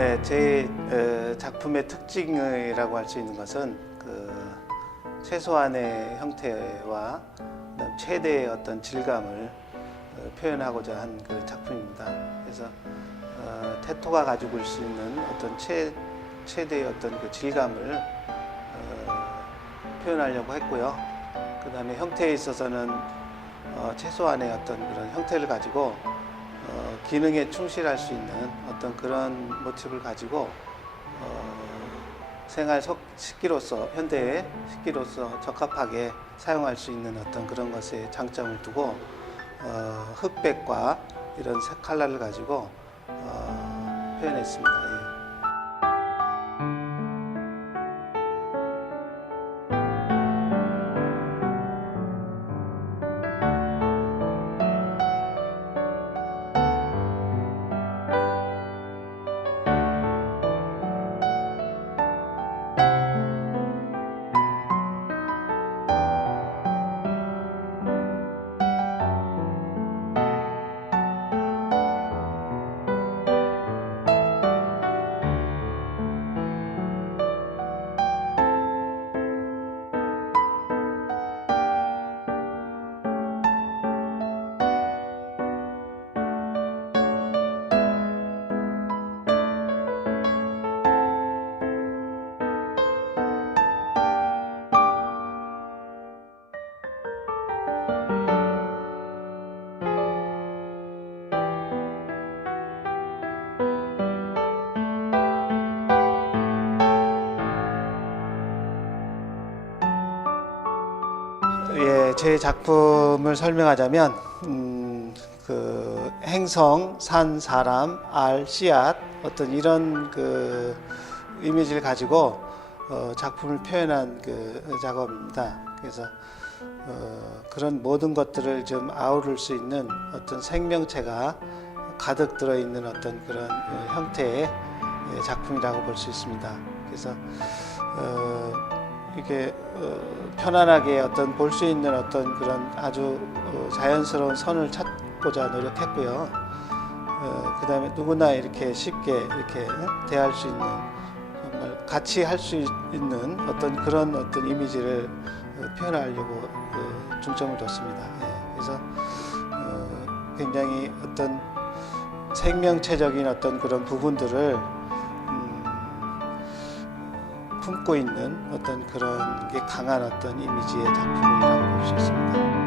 네, 제 어, 작품의 특징이라고 할 수 있는 것은 그 최소한의 형태와 최대의 어떤 질감을 어, 표현하고자 한 그런 작품입니다. 그래서 어, 테토가 가지고 올 수 있는 어떤 최 최대의 어떤 그 질감을 어, 표현하려고 했고요. 그 다음에 형태에 있어서는 어, 최소한의 어떤 그런 형태를 가지고 어, 기능에 충실할 수 있는 어떤 그런 모티브를 가지고 어, 생활 속- 식기로서 현대의 식기로서 적합하게 사용할 수 있는 어떤 그런 것에 장점을 두고 어, 흑백과 이런 색 컬러를 가지고 어, 표현했습니다. 예. 예, 제 작품을 설명하자면 음, 그 행성, 산, 사람, 알, 씨앗 어떤 이런 그 이미지를 가지고 어, 작품을 표현한 그 작업입니다. 그래서 어, 그런 모든 것들을 좀 아우를 수 있는 어떤 생명체가 가득 들어 있는 어떤 그런 어, 형태의 예, 작품이라고 볼 수 있습니다. 그래서 어, 이게 어, 편안하게 어떤 볼 수 있는 어떤 그런 아주 어, 자연스러운 선을 찾고자 노력했고요. 어, 그다음에 누구나 이렇게 쉽게 이렇게 대할 수 있는 정말 같이 할 수 있는 어떤 그런 어떤 이미지를 어, 표현하려고 어, 중점을 뒀습니다. 예, 그래서 어, 굉장히 어떤 생명체적인 어떤 그런 부분들을 음, 품고 있는 어떤 그런 게 강한 어떤 이미지의 작품이라고 볼 수 있습니다.